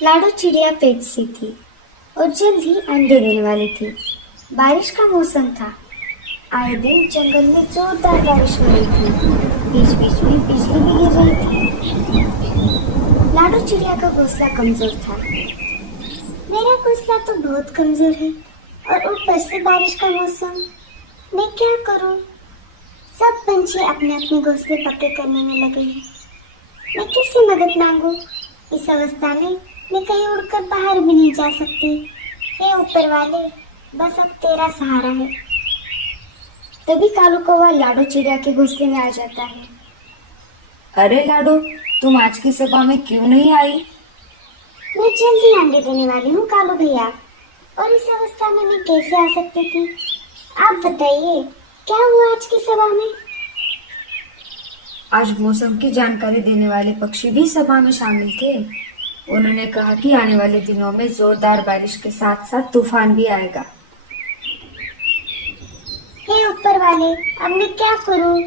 लाडो चिड़िया पेट सी थी और जल्द ही अंडे देने वाली थी। बारिश का मौसम था। आए दिन जंगल में जोरदार बारिश हो रही थी। बीच बीच में बिजली भी गिर रही थी। लाडो चिड़िया का घोंसला कमजोर था। मेरा घोंसला तो बहुत कमजोर है और ऊपर से बारिश का मौसम। मैं क्या करूं? सब पंछी अपने अपने घोंसले पक्के करने में लगे हैं। मैं किससे मदद मांगू? इस अवस्था में मैं कहीं उड़कर बाहर भी नहीं जा सकती। हे ऊपर वाले, बस अब तेरा सहारा है। तभी कालू कौवा लाडो चिड़िया के घोंसले में आ जाता है। अरे लाडो, तुम आज की सभा में क्यों नहीं आई? मैं जल्द ही अंडे देने वाली हूँ कालू भैया, और इस अवस्था में मैं कैसे आ सकती थी? आप बताइए, क्या हुआ आज की सभा में? आज मौसम की जानकारी देने वाले पक्षी भी सभा में शामिल थे। उन्होंने कहा कि आने वाले दिनों में जोरदार बारिश के साथ साथ तूफान भी आएगा। हे ऊपर वाले, अब मैं क्या करूँ?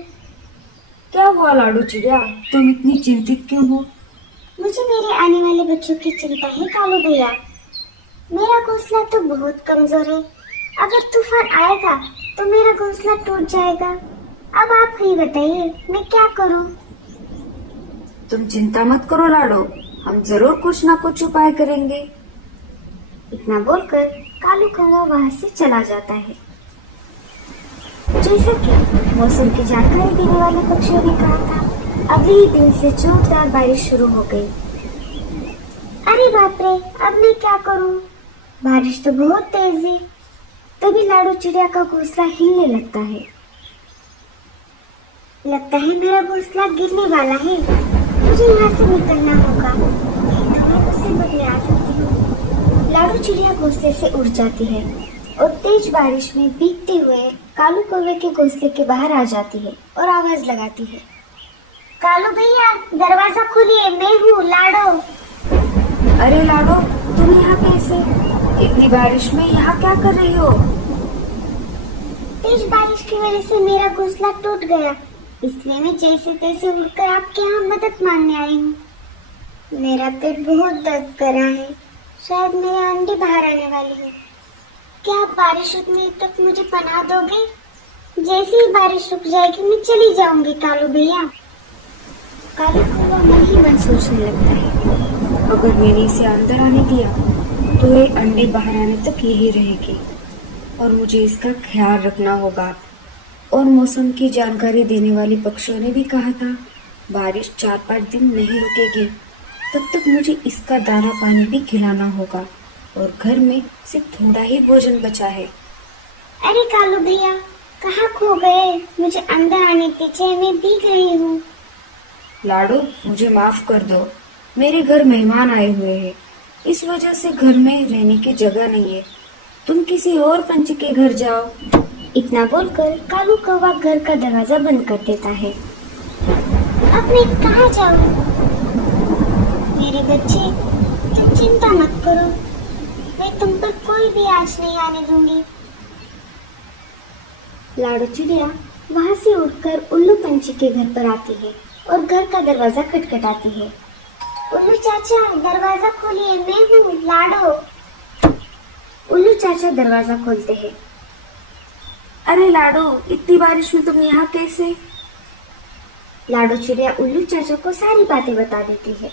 क्या हुआ लाडो चिड़िया, तुम इतनी चिंतित क्यों हो? मुझे मेरे आने वाले बच्चों की चिंता है कालू भैया। मेरा घोंसला तो बहुत कमजोर है। अगर तूफान आएगा तो मेरा घोंसला टूट जाएगा। अब आप ही बताइए, मैं क्या करूं? तुम चिंता मत करो लाडो, हम जरूर कुछ ना कुछ उपाय करेंगे। इतना बोलकर कालू कौवा वहां से चला जाता है। जैसा कि मौसम की जानकारी देने वाले पक्षियों ने कहा था, अगले ही दिन से जोरदार बारिश शुरू हो गई। अरे बाप रे, अब मैं क्या करूं? बारिश तो बहुत तेज है। तभी लाडो चिड़िया का घोंसला हिलने लगता है। लगता है मेरा घोंसला गिरने वाला है। मुझे यहाँ से निकलना होगा, नहीं तो मैं उससे बदले आ सकती हूँ। लाडो चिड़िया घोंसले से उड़ जाती है और तेज बारिश में भीगते हुए कालू कौवे के घोंसले के बाहर आ जाती है और आवाज लगाती है, कालू भैया, दरवाजा खोलिए, मैं हूँ लाडो। अरे लाडो, तुम यहाँ कैसे? इतनी बारिश में यहाँ क्या कर रही हो? तेज बारिश की वजह से मेरा घोंसला टूट गया, इसलिए मैं जैसे तैसे उड़कर आपके यहाँ मदद मांगने आई हूँ। मेरा पेट बहुत दर्द कर रहा है, शायद मेरे अंडे बाहर आने वाले हैं। क्या आप बारिश रुकने तक मुझे पनाह दोगे? जैसे ही बारिश रुक जाएगी मैं चली जाऊंगी कालू भैया। कालू कौवा मन ही मन सोचने लगता है, अगर मैंने इसे अंदर आने दिया तो ये अंडे बाहर आने तक यही रहेगी और मुझे इसका ख्याल रखना होगा। और मौसम की जानकारी देने वाले पक्षियों ने भी कहा था, बारिश 4-5 दिन नहीं रुकेगी। तब तक मुझे इसका दाना पानी भी खिलाना होगा और घर में सिर्फ थोड़ा ही भोजन बचा है। अरे कालू भैया, कहाँ खो गए? मुझे अंदर आने दीजिए, मैं भीग रही हूँ। लाडो, मुझे माफ कर दो, मेरे घर मेहमान आए हुए हैं, इस वजह से घर में रहने की जगह नहीं है। तुम किसी और पंछी के घर जाओ। इतना बोलकर कालू कौवा घर का दरवाजा बंद कर देता है। अब मैं कहाँ जाऊँ? मेरे बच्चे, तुम चिंता मत करो, मैं तुम पर कोई भी आँच नहीं आने दूंगी। लाडो चिड़िया वहां से उड़कर उल्लू पंछी के घर पर आती है और घर का दरवाजा खटखटाती है। उल्लू चाचा, दरवाजा खोलिए, मैं हूँ लाडो। उल्लू चाचा दरवाजा खोलते हैं। अरे लाडो, इतनी बारिश में तुम यहाँ कैसे? लाडो चिड़िया उल्लू चाचा को सारी बातें बता देती है।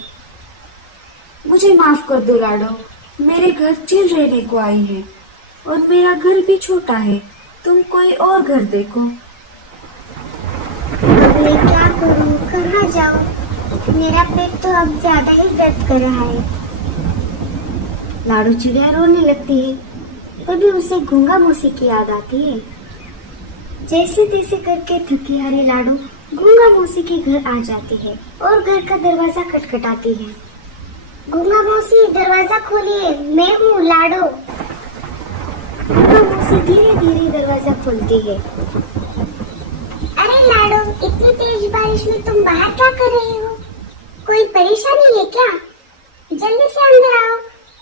मुझे माफ कर दो लाडो, मेरे घर चिल रहने को आई है और मेरा घर भी छोटा है, तुम कोई और घर देखो। अब मैं क्या करूँ, कहाँ जाऊँ? मेरा पेट तो अब ज्यादा ही दर्द कर रहा है। लाडो चिड़िया रोने लगती है। तभी उसे गूंगा मौसी की याद आती है। जैसे तैसे करके थकी हारी लाडो गूंगा मौसी के घर आ जाती है और घर का दरवाजा खटखटाती है। गूंगा मौसी, दरवाजा खोलिए, मैं हूँ लाडो। गूंगा मौसी धीरे धीरे दरवाजा खोलती है। अरे लाडो, इतनी तेज बारिश में तुम बाहर क्या कर रही हो? कोई परेशानी है क्या? जल्दी से अंदर आओ,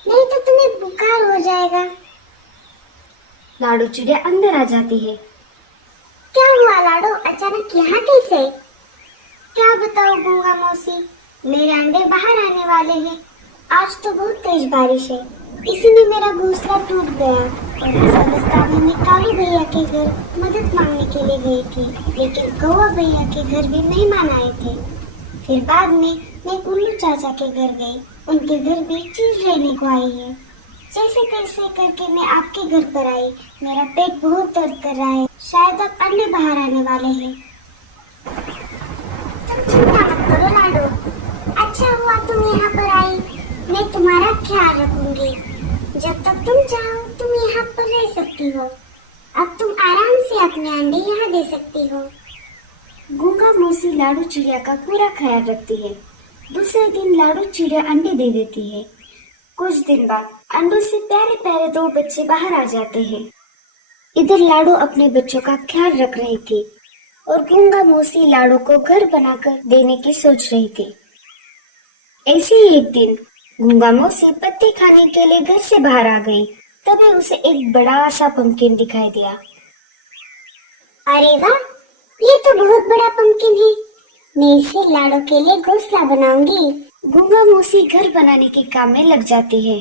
नहीं तो तुम्हें बुखार हो जाएगा। लाडो चिड़िया अंदर आ जाती है। क्या हुआ लाडो, अचानक यहाँ कैसे? क्या बताओ गूंगा मौसी, मेरे अंडे बाहर आने वाले हैं आज तो बहुत तेज बारिश है, इसी में मेरा घोंसला टूट गया और इस अवस्था में मैं कालू भैया के घर मदद मांगने के लिए गई थी, लेकिन कौवा भैया के घर भी मेहमान आए थे। फिर बाद में मैं उल्लू चाचा के घर गई, उनके घर भी चील रहने को आई है। जैसे तैसे करके मैं आपके घर पर आई। मेरा पेट बहुत दर्द कर रहा है, शायद अब अंडे बाहर आने वाले हैं। तुम चिंता मत करो लाडो, अच्छा हुआ तुम यहाँ पर आई। मैं तुम्हारा ख्याल रखूंगी। जब तक तुम चाहो तुम यहाँ पर रह सकती हो। अब तुम आराम से अपने अंडे यहाँ दे सकती हो। गूंगा मौसी लाडू चिड़िया का पूरा ख्याल रखती है। दूसरे दिन लाडू चिड़िया अंडे दे देती है। कुछ दिन बाद अंडों से प्यारे प्यारे 2 बच्चे बाहर आ जाते हैं। इधर लाडू अपने बच्चों का ख्याल रख रही थी और गूंगा मौसी लाडू को घर बनाकर देने की सोच रही थी। ऐसे ही एक दिन गूंगा मौसी पत्ते खाने के लिए घर से बाहर आ गई। तभी उसे एक बड़ा सा पंपकिन दिखाई दिया। अरे वाह, ये तो बहुत बड़ा पंपकिन है। मैं इसे लाडू के लिए घोंसला बनाऊंगी। गूंगा मौसी घर बनाने के काम में लग जाती है।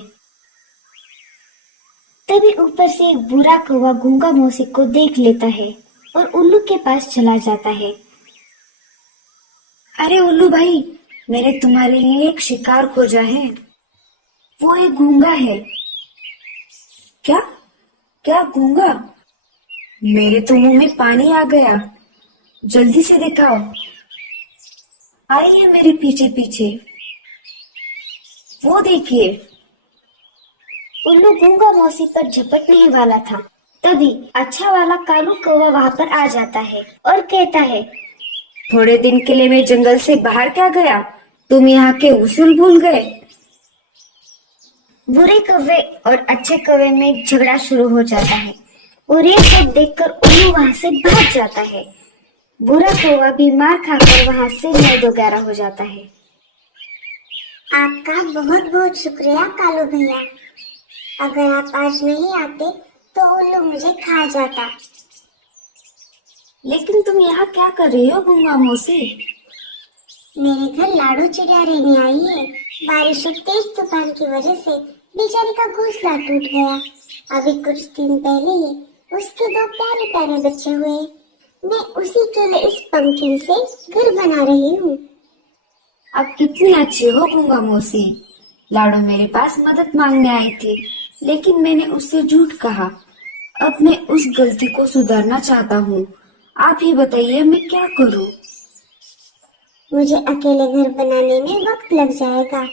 तभी ऊपर से एक बुरा कौवा गूंगा मौसी को देख लेता है और उल्लू के पास चला जाता है। अरे उल्लू भाई, मैंने तुम्हारे लिए एक शिकार खोजा है। वो एक गूंगा है। क्या? क्या गूंगा? मेरे तो मुंह में पानी आ गया। जल्दी से दिखाओ। आइए मेरे पीछे पीछे। वो देखिए। उल्लू गूंगा मौसी पर झपटने वाला था। तभी अच्छा वाला कालू कौवा वहाँ पर आ जाता है और कहता है, थोड़े दिन के लिए मैं जंगल से बाहर क्या गया? तुम यहाँ के उसूल भूल गए? बुरे कौवे और अच्छे कौवे में झगड़ा शुरू हो जाता है और ये सब देखकर उल्लू वहाँ से भाग जाता है। बुरा कौवा भी मार खाकर वहाँ से 9-11 हो जाता है। आपका बहुत बहुत शुक्रिया कालू भैया। अगर आप आज नहीं आते तो उल्लू मुझे खा जाता। लेकिन तुम यहाँ क्या कर रही हो गूंगा मौसी? मेरे घर लाडू चिड़िया रहने आई है। बारिश और तेज तूफान की वजह से बेचारी का घोंसला टूट गया। अभी कुछ दिन पहले ही उसके 2 प्यारे प्यारे बच्चे हुए। मैं उसी के लिए इस पंपकिन से घर बना रही हूँ। अब कितनी अच्छी हो गूंगा मौसी। लाडो मेरे पास मदद मांगने आई थी, लेकिन मैंने उससे झूठ कहा। अब मैं उस गलती को सुधारना चाहता हूँ। आप ही बताइए मैं क्या करूँ? मुझे अकेले घर बनाने में वक्त लग जाएगा।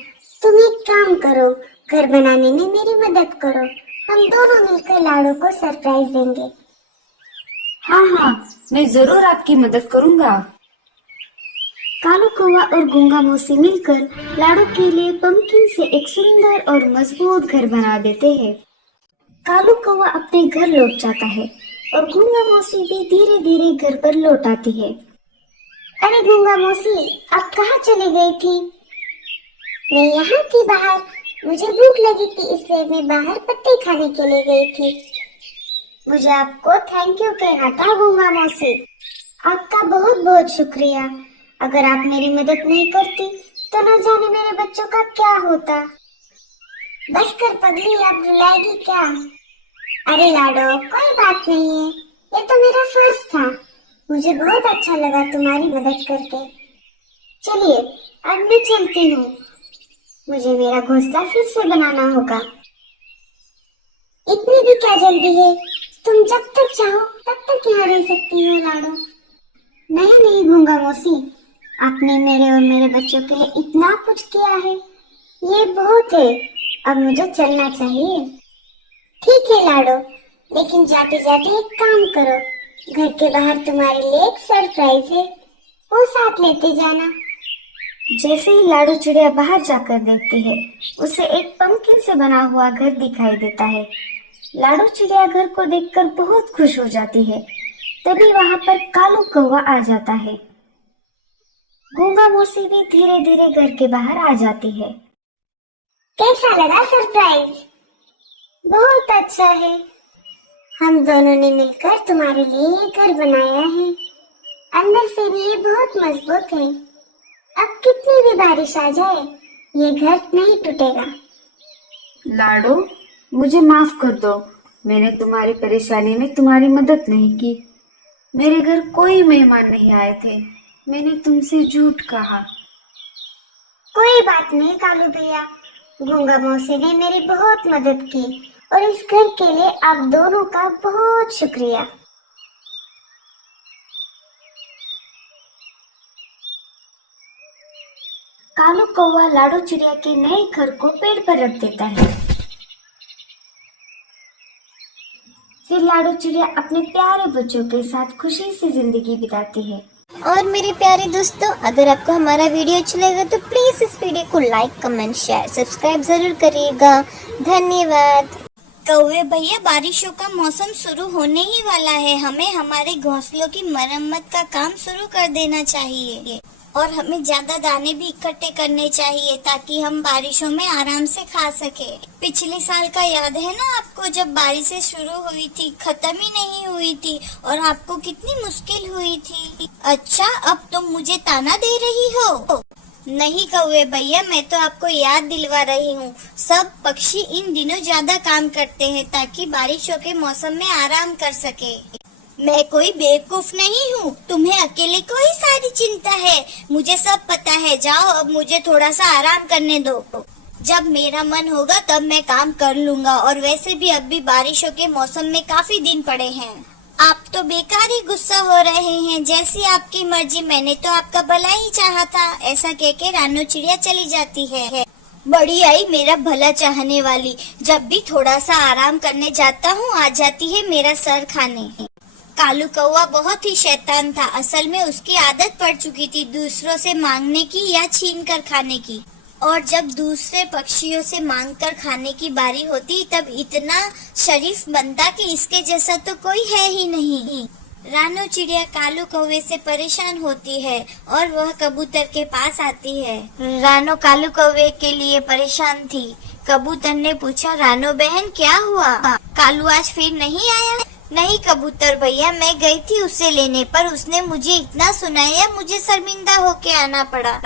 तुम एक काम करो, घर बनाने में मेरी मदद करो। हम दोनों मिलकर लाडो को सरप्राइज देंगे। हाँ हाँ, मैं जरूर आपकी मदद करूँगा। कालू कौवा और गूंगा मौसी मिलकर लाडो के लिए पंपकिन से एक सुंदर और मजबूत घर बना देते हैं। कालू कौवा अपने घर लौट जाता है और गूंगा मौसी भी धीरे धीरे घर पर लौट आती है। अरे गूंगा मौसी, आप कहाँ चली गई थी? मैं यहाँ थी बाहर। मुझे भूख लगी थी इसलिए मैं बाहर पत्ते खाने के लिए गई थी। मुझे आपको थैंक यू कहना था गूंगा मौसी। आपका बहुत बहुत शुक्रिया। अगर आप मेरी मदद नहीं करती तो न जाने मेरे बच्चों का क्या होता। बस कर पगली, अब रुलाएगी क्या? अरे लाडो, कोई बात नहीं है, ये तो मेरा फर्ज था। मुझे बहुत अच्छा लगा तुम्हारी मदद करके। चलिए अब मैं चलती हूँ, मुझे मेरा घोंसला फिर से बनाना होगा। इतनी भी क्या जल्दी है? तुम जब तक चाहो तब तक यहाँ रह सकती हो लाडो। नहीं नहीं गूंगा मौसी, आपने मेरे और मेरे बच्चों के लिए इतना कुछ किया है, ये बहुत है। अब मुझे चलना चाहिए। ठीक है लाडो, लेकिन जाते जाते एक काम करो, घर के बाहर तुम्हारे लिए एक सरप्राइज है, वो साथ लेते जाना। जैसे ही लाडू चिड़िया बाहर जाकर देखती है, उसे एक पंपकिन से बना हुआ घर दिखाई देता है। लाडू चिड़िया घर को देखकर बहुत खुश हो जाती है। तभी वहाँ पर कालू कौवा आ जाता है। गूंगा मौसी भी धीरे धीरे घर के बाहर आ जाती है। कैसा लगा सरप्राइज? बहुत अच्छा है। हम दोनों ने मिलकर तुम्हारे लिए ये घर बनाया है। अंदर से भी ये बहुत मजबूत है। अब कितनी भी बारिश आ जाए, ये घर नहीं टूटेगा। लाडो, मुझे माफ कर दो। मैंने तुम्हारी परेशानी में तुम्हारी मदद नहीं की। मेरे घर कोई मेहमान नहीं आए थे। मैंने तुमसे झूठ कहा। कोई बात नहीं कालू भैया, गूंगा मौसी ने मेरी बहुत मदद की और इस घर के लिए आप दोनों का बहुत शुक्रिया। कालू कौवा लाडो चिड़िया के नए घर को पेड़ पर रख देता है। फिर लाडो चिड़िया अपने प्यारे बच्चों के साथ खुशी से जिंदगी बिताती है। और मेरे प्यारे दोस्तों, अगर आपको हमारा वीडियो अच्छा लगा तो प्लीज़ इस वीडियो को लाइक, कमेंट, शेयर, सब्सक्राइब ज़रूर करिएगा। धन्यवाद। कौवे भैया, बारिशों का मौसम शुरू होने ही वाला है। हमें हमारे घोंसलों की मरम्मत का काम शुरू कर देना चाहिए और हमें ज्यादा दाने भी इकट्ठे करने चाहिए ताकि हम बारिशों में आराम से खा सके। पिछले साल का याद है ना आपको, जब बारिशें शुरू हुई थी, खत्म ही नहीं हुई थी और आपको कितनी मुश्किल हुई थी। अच्छा, अब तुम मुझे ताना दे रही हो? नहीं कौवे भैया, मैं तो आपको याद दिलवा रही हूँ। सब पक्षी इन दिनों ज्यादा काम करते हैं ताकि बारिशों के मौसम में आराम कर सके। मैं कोई बेवकूफ नहीं हूँ, तुम्हें अकेले को ही सारी चिंता है। मुझे सब पता है। जाओ, अब मुझे थोड़ा सा आराम करने दो। जब मेरा मन होगा तब मैं काम कर लूंगा। और वैसे भी अब भी बारिशों के मौसम में काफी दिन पड़े हैं। आप तो बेकार ही गुस्सा हो रहे हैं। जैसी आपकी मर्जी, मैंने तो आपका भला ही चाहा था। ऐसा कह के रानो चिड़िया चली जाती है। बड़ी आई मेरा भला चाहने वाली। जब भी थोड़ा सा आराम करने जाता हूँ, आ जाती है मेरा सर खाने। कालू कौवा बहुत ही शैतान था। असल में उसकी आदत पड़ चुकी थी दूसरों से मांगने की या छीन कर खाने की। और जब दूसरे पक्षियों से मांगकर खाने की बारी होती तब इतना शरीफ बनता कि इसके जैसा तो कोई है ही नहीं। रानो चिड़िया कालू कौवे से परेशान होती है और वह कबूतर के पास आती है। रानो कालू कौवे के लिए परेशान थी। कबूतर ने पूछा, रानो बहन क्या हुआ? कालू आज फिर नहीं आया? नहीं कबूतर भैया, मैं गई थी उसे लेने, पर उसने मुझे इतना सुनाया, मुझे शर्मिंदा होके आना पड़ा।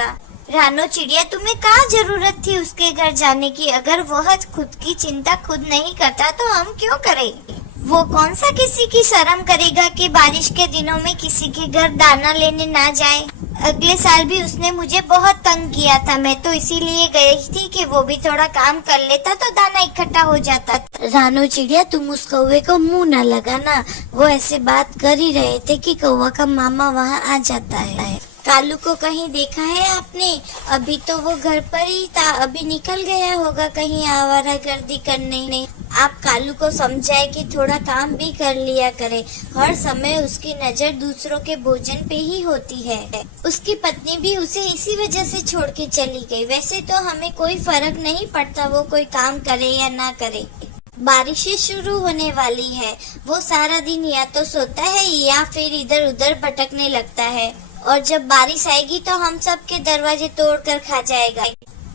रानो चिड़िया, तुम्हें क्या जरूरत थी उसके घर जाने की? अगर वह खुद की चिंता खुद नहीं करता तो हम क्यों करें? वो कौन सा किसी की शर्म करेगा कि बारिश के दिनों में किसी के घर दाना लेने ना जाए। अगले साल भी उसने मुझे बहुत तंग किया था। मैं तो इसीलिए गई थी कि वो भी थोड़ा काम कर लेता तो दाना इकट्ठा हो जाता। रानो चिड़िया, तुम उस कौवे को मुंह न लगाना। वो ऐसे बात कर ही रहे थे कि कौवा का मामा वहाँ आ जाता है। कालू को कहीं देखा है आपने? अभी तो वो घर पर ही था, अभी निकल गया होगा कहीं आवारागर्दी करने। आप कालू को समझाए कि थोड़ा काम भी कर लिया करे। हर समय उसकी नजर दूसरों के भोजन पे ही होती है। उसकी पत्नी भी उसे इसी वजह से छोड़ के चली गई। वैसे तो हमें कोई फर्क नहीं पड़ता वो कोई काम करे या ना करे। बारिशें शुरू होने वाली है। वो सारा दिन या तो सोता है या फिर इधर उधर भटकने लगता है और जब बारिश आएगी तो हम सब के दरवाजे तोड़कर खा जाएगा।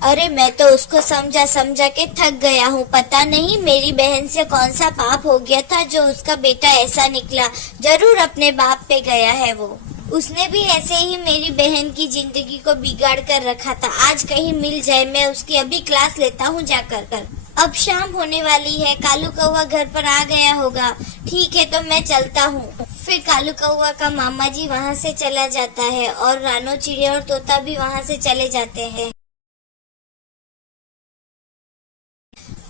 अरे मैं तो उसको समझा समझा के थक गया हूँ। पता नहीं मेरी बहन से कौन सा पाप हो गया था जो उसका बेटा ऐसा निकला। जरूर अपने बाप पे गया है वो। उसने भी ऐसे ही मेरी बहन की जिंदगी को बिगाड़ कर रखा था। आज कहीं मिल जाए, मैं उसकी अभी क्लास लेता हूँ जाकर। अब शाम होने वाली है। कालू कौवा घर पर आ गया होगा। ठीक है, तो मैं चलता हूँ। फिर कालू कौवा का मामा जी वहाँ से चला जाता है और रानो चिड़िया और तोता भी वहाँ से चले जाते हैं।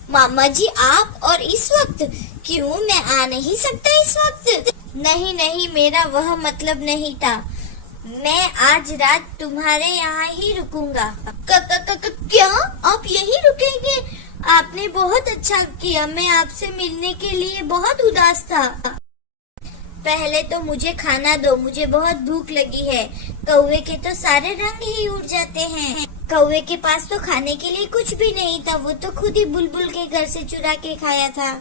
मामा जी, आप और इस वक्त? क्यों, मैं आ नहीं सकता इस वक्त? नहीं नहीं, मेरा वह मतलब नहीं था। मैं आज रात तुम्हारे यहाँ ही रुकूंगा। क्या आप यही रुकेंगे? आपने बहुत अच्छा किया। मैं आपसे मिलने के लिए बहुत उदास था। पहले तो मुझे खाना दो, मुझे बहुत भूख लगी है। कौवे के तो सारे रंग ही उड़ जाते हैं। कौवे के पास तो खाने के लिए कुछ भी नहीं था। वो तो खुद ही बुलबुल के घर से चुरा के खाया था।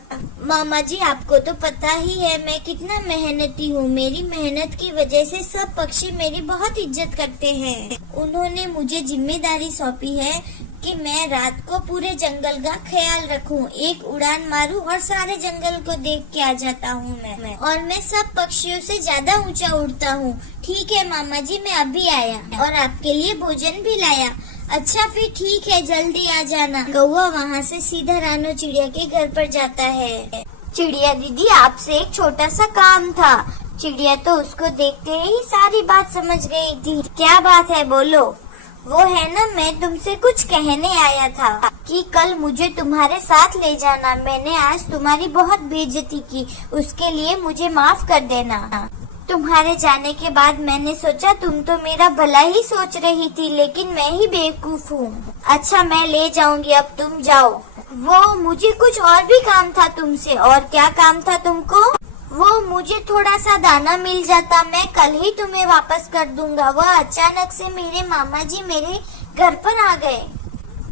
मामा जी, आपको तो पता ही है मैं कितना मेहनती हूँ। मेरी मेहनत की वजह से सब पक्षी मेरी बहुत इज्जत करते हैं। उन्होंने मुझे जिम्मेदारी सौंपी है कि मैं रात को पूरे जंगल का ख्याल रखूं। एक उड़ान मारूं और सारे जंगल को देख के आ जाता हूं मैं। और मैं सब पक्षियों से ज्यादा ऊंचा उड़ता हूं। ठीक है मामा जी, मैं अभी आया और आपके लिए भोजन भी लाया। अच्छा फिर ठीक है, जल्दी आ जाना। कौवा वहाँ से सीधा रानो चिड़िया के घर पर जाता है। चिड़िया दीदी, आपसे एक छोटा सा काम था। चिड़िया तो उसको देखते ही सारी बात समझ गई थी। क्या बात है, बोलो। वो है ना, मैं तुमसे कुछ कहने आया था कि कल मुझे तुम्हारे साथ ले जाना। मैंने आज तुम्हारी बहुत बेइज्जती की, उसके लिए मुझे माफ कर देना। तुम्हारे जाने के बाद मैंने सोचा तुम तो मेरा भला ही सोच रही थी, लेकिन मैं ही बेवकूफ हूँ। अच्छा, मैं ले जाऊंगी, अब तुम जाओ। वो मुझे कुछ और भी काम था तुमसे। और क्या काम था तुमको? वो मुझे थोड़ा सा दाना मिल जाता, मैं कल ही तुम्हें वापस कर दूंगा। वह अचानक से मेरे मामा जी मेरे घर पर आ गए।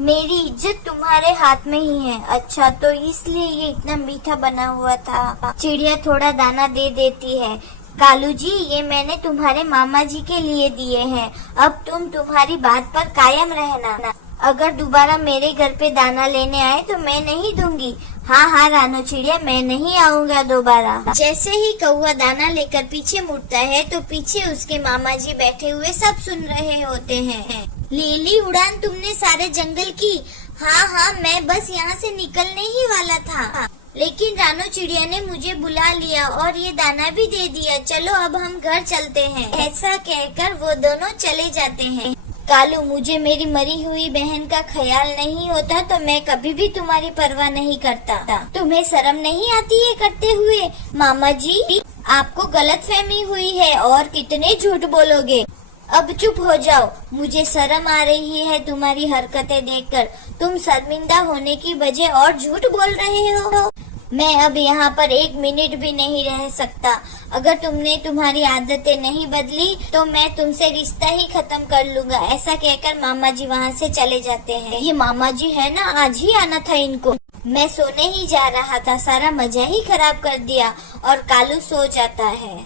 मेरी इज्जत तुम्हारे हाथ में ही है। अच्छा, तो इसलिए ये इतना मीठा बना हुआ था। चिड़िया थोड़ा दाना दे देती है। कालू जी, ये मैंने तुम्हारे मामा जी के लिए दिए हैं। अब तुम तुम्हारी बात पर कायम रहना। अगर दोबारा मेरे घर पे दाना लेने आए तो मैं नहीं दूंगी। हाँ हाँ रानो चिड़िया, मैं नहीं आऊंगा दोबारा। जैसे ही कौवा दाना लेकर पीछे मुड़ता है तो पीछे उसके मामा जी बैठे हुए सब सुन रहे होते हैं। ले ली उड़ान तुमने सारे जंगल की? हाँ हाँ, मैं बस यहाँ से निकलने ही वाला था, लेकिन रानो चिड़िया ने मुझे बुला लिया और ये दाना भी दे दिया। चलो अब हम घर चलते हैं। ऐसा कहकर वो दोनों चले जाते हैं। कालू, मुझे मेरी मरी हुई बहन का ख्याल नहीं होता तो मैं कभी भी तुम्हारी परवाह नहीं करता। तुम्हें शर्म नहीं आती है करते हुए? मामा जी, आपको गलतफहमी हुई है और कितने झूठ बोलोगे। अब चुप हो जाओ, मुझे शर्म आ रही है तुम्हारी हरकतें देखकर। तुम शर्मिंदा होने की बजाय और झूठ बोल रहे हो। मैं अब यहाँ पर एक मिनट भी नहीं रह सकता। अगर तुमने तुम्हारी आदतें नहीं बदली तो मैं तुमसे रिश्ता ही खत्म कर लूंगा। ऐसा कहकर मामा जी वहाँ से चले जाते हैं। ये मामा जी है ना, आज ही आना था इनको। मैं सोने ही जा रहा था, सारा मजा ही खराब कर दिया। और कालू सो जाता है।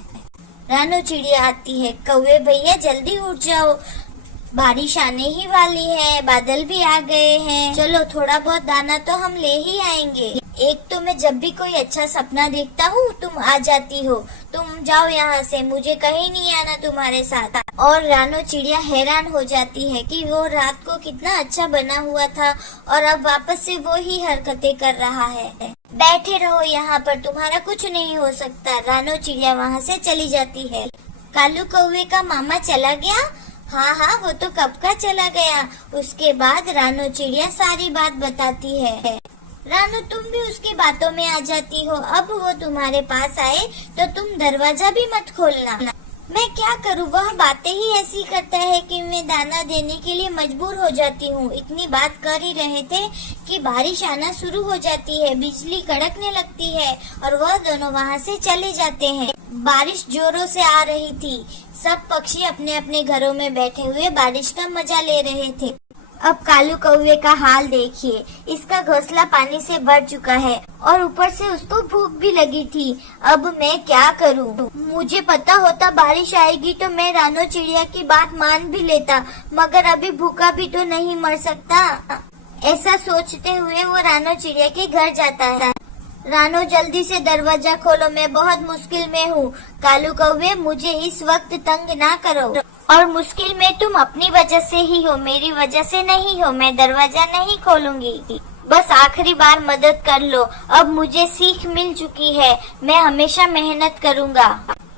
रानो चिड़िया आती है। कौवे भैया, जल्दी उठ जाओ, बारिश आने ही वाली है, बादल भी आ गए हैं। चलो थोड़ा बहुत दाना तो हम ले ही आएंगे। एक तो मैं जब भी कोई अच्छा सपना देखता हूँ तुम आ जाती हो। तुम जाओ यहाँ से, मुझे कहीं नहीं आना तुम्हारे साथ। और रानो चिड़िया हैरान हो जाती है कि वो रात को कितना अच्छा बना हुआ था और अब वापस से वो ही हरकतें कर रहा है। बैठे रहो यहाँ पर, तुम्हारा कुछ नहीं हो सकता। रानो चिड़िया वहाँ से चली जाती है। कालू कौवे का मामा चला गया? हाँ हाँ, वो तो कब का चला गया। उसके बाद रानो चिड़िया सारी बात बताती है। रानो, तुम भी उसकी बातों में आ जाती हो। अब वो तुम्हारे पास आए तो तुम दरवाजा भी मत खोलना। मैं क्या करूँ, वह बातें ही ऐसी करता है कि मैं दाना देने के लिए मजबूर हो जाती हूँ। इतनी बात कर ही रहे थे कि बारिश आना शुरू हो जाती है, बिजली कड़कने लगती है और वह दोनों वहाँ से चले जाते हैं। बारिश जोरों से आ रही थी। सब पक्षी अपने अपने घरों में बैठे हुए बारिश का मजा ले रहे थे। अब कालू कौवे का हाल देखिए, इसका घोंसला पानी से भर चुका है और ऊपर से उसको भूख भी लगी थी। अब मैं क्या करूं? मुझे पता होता बारिश आएगी तो मैं रानो चिड़िया की बात मान भी लेता, मगर अभी भूखा भी तो नहीं मर सकता। ऐसा सोचते हुए वो रानो चिड़िया के घर जाता है। रानो, जल्दी से दरवाजा खोलो, मैं बहुत मुश्किल में हूँ। कालू कौवे, मुझे इस वक्त तंग ना करो। और मुश्किल में तुम अपनी वजह से ही हो, मेरी वजह से नहीं हो। मैं दरवाजा नहीं खोलूंगी, बस आखिरी बार मदद कर लो। अब मुझे सीख मिल चुकी है, मैं हमेशा मेहनत करूँगा,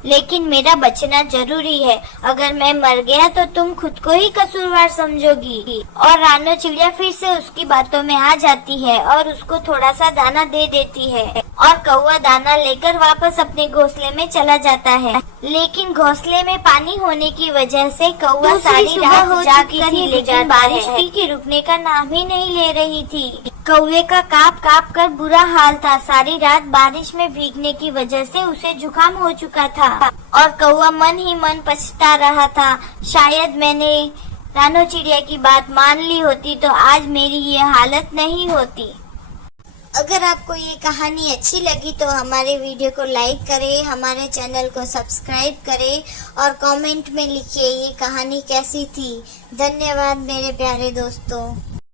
लेकिन मेरा बचना जरूरी है। अगर मैं मर गया तो तुम खुद को ही कसूरवार समझोगी। और रानो चिड़िया फिर से उसकी बातों में आ जाती है और उसको थोड़ा सा दाना दे देती है। और कौवा दाना लेकर वापस अपने घोंसले में चला जाता है, लेकिन घोंसले में पानी होने की वजह से कौवा सारी रात जागी थी, लेकिन बारिश की रुकने का नाम ही नहीं ले रही थी। कौवे का कांप कांप कर बुरा हाल था। सारी रात बारिश में भीगने की वजह से उसे जुकाम हो चुका था और कौवा मन ही मन पछता रहा था। शायद मैंने रानो चिड़िया की बात मान ली होती तो आज मेरी ये हालत नहीं होती। अगर आपको ये कहानी अच्छी लगी तो हमारे वीडियो को लाइक करें, हमारे चैनल को सब्सक्राइब करें और कमेंट में लिखिए ये कहानी कैसी थी। धन्यवाद मेरे प्यारे दोस्तों।